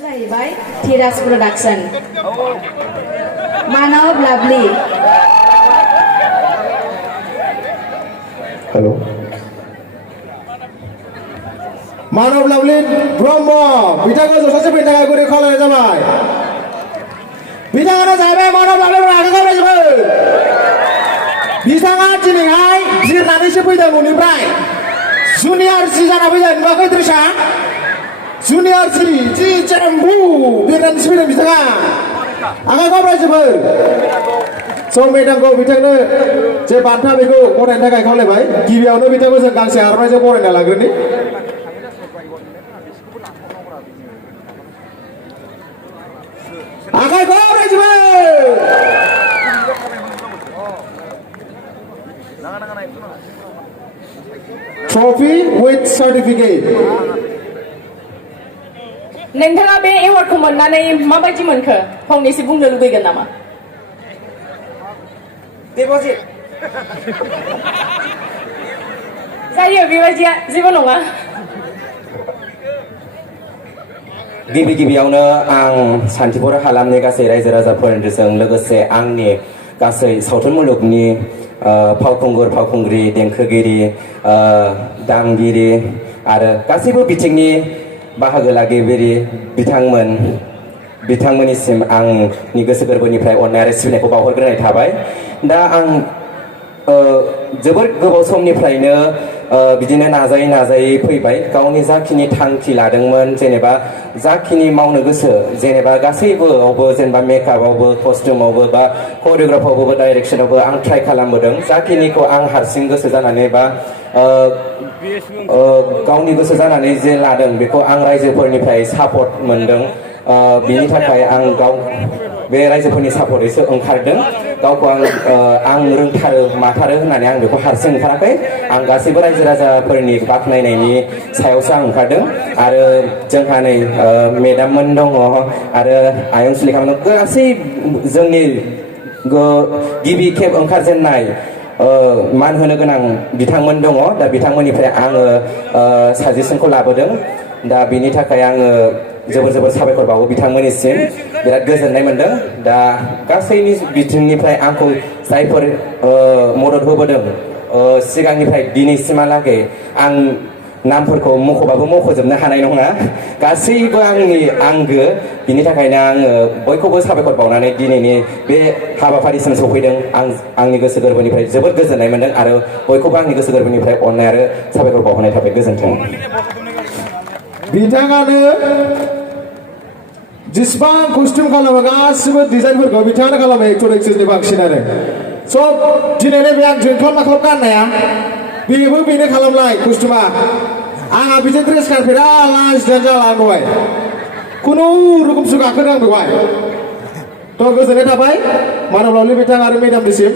जाहैबाय धीराज प्रडाक्शन मानव लाभली हेलो मानव लाभली ब्रह्म बिथांखौ जौसांसे फैनो थाखाय गुरै खावलायनाय जाबाय बिथाङानो जाहैबाय मानव लाभली ब्रह्मखौ खावलायजोबो बिथाङा दिनैहाय बिरनानैसो फैदों न'निफ्राय जुनियर जि जाना फैदों नुवाखै द्रिसा जुनियर जि जेम्बु बिरनानैसो फैदों बिथाङा आंखौ खावलायजोबो सम मेदामखौ बिथांनो जे बान्था बेखौ बरायनो थाखाय खावलायबाय गिबियावनो बिथांखौ जों गांसे आर'नाइजों बरायना लाग्रोनि आखाइखौ खावलायजोबो ट्रफी विथ सर्टिफिकेट नोंथाङा बे एवार्डखौ मोननानै माबायदि मोनखो फंनैसो बुंनो लुबैगोन नामा डिप'जिट जायो बेबायदिया जेबो नङा गिबि गिबियावनो आं सान्थिपुर हालामनि गासै रायजो राजाफोरजों लोगोसे आंनि गासै सावथुन मुलुगनि फावखुंगुर फावखुंग्रि देंखोगिरि दामगिरि आरो गासैबो बिथिंनि बाहागो लागिरि बिथांमोननिसिम आंनि गोसो गोरबोनिफ्राय अननाय आरो सिबिनायखौ बावहरग्रोनाय थाबाय दा आं जोबोर गोबाव समनिफ्रायनो बिदिनो नाजायै फैबाय गावनि जाखिनि थांखि लादोंमोन जेनेबा जाखिनि मावनो गोसो जेनेबा गासैबोआवबो जेनेबा मेकआपआवबो कस्टिउमावबो बा करिय'ग्राफावबो डाइरेक्सनावबो आं ट्राइ खालामबोदों जाखिनिखौ आं हारसिं गोसो जानानै बा गावनि गोसो जानानै जे लादों बेखौ आं रायजोफोरनिफ्राय सापर्ट मोनदों बिनि थाखाय आं गाव बे रायजोफोरनि सापर्टैसो ओंखारदों गावखौ आं रोंथारो माथारो होननानै आं बेखौ हारसिं ओंखाराखै आं गासैबो रायजो राजाफोरनि बाख्नायनायनि सायावसो आं ओंखारदों आरो जोंहा नै मेदाममोन दङ आरो आयं सुलेखामोन गासै जोंनि गिबि खेब ओंखारजेननाय मान होनो गोनां बिथांमोन दङ दा बिथांमोननिफ्राय आङो साजेसनखौ लाबोदों दा बिनि थाखाय आङो जोबोर साबायखर बावो बिथांमोननिसिम बिराद गोजोननाय मोनदों दा गासैनि बिथिंनिफ्राय आंखौ जायफोर मदद होबोदों सिगांनिफ्राय दिनैसिमहालागै आं नामफोरखौ मख'बाबो मख'जोबनो हानाय नङा गासैबो आंनि आंगो बिनि थाखायनो आङो बयखौबो साबायखर बावनानै दिनैनि बे हाबाफारिसिम सफैदों आंनि गोसो गोरबोनिफ्राय जोबोद गोजोननाय मोनदों आरो बयखौबो आंनि गोसो गोरबोनिफ्राय अननाय आरो साबायखर बावहरनाय थाबाय गोजोन्थों बिथाङानो जेसेबां कस्टिउम खालामो गासिबो डिजाइनफोरखौ बिथाङानो खालामो एक्टर एक्ट्रेसनि बांसिनानो सब दिनैनो बे आं जोंख्लाब माख्लाब गाननाया बेनो खालामलाय कस्टिउमा आंहा बिदि ड्रेस गानफेरा लाजिनानै जाला आं दहाय खुनु रोखोमसो गाखोदों आं बेवहाय थ' गोजोननाय थाबाय मानव लाभली बिथां आरो मेदामनिसिम